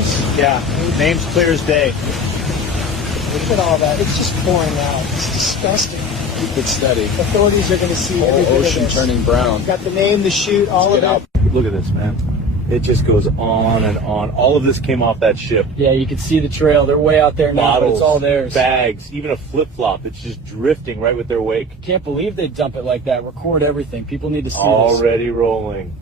this? Yeah, name's clear as day. Look at all that. It's just pouring out. It's disgusting. Keep it steady. Authorities are going to see every Whole bit of ocean this. turning brown. Got the name, the chute, all of Get it. out. Look at this, man. It just goes on and on. All of this came off that ship. Yeah, you can see the trail. They're way out there now, but Bottles, it's all theirs. bags, even a flip-flop. It's just drifting right with their wake. Can't believe they dump it like that. Record everything. People need to see this. Already rolling.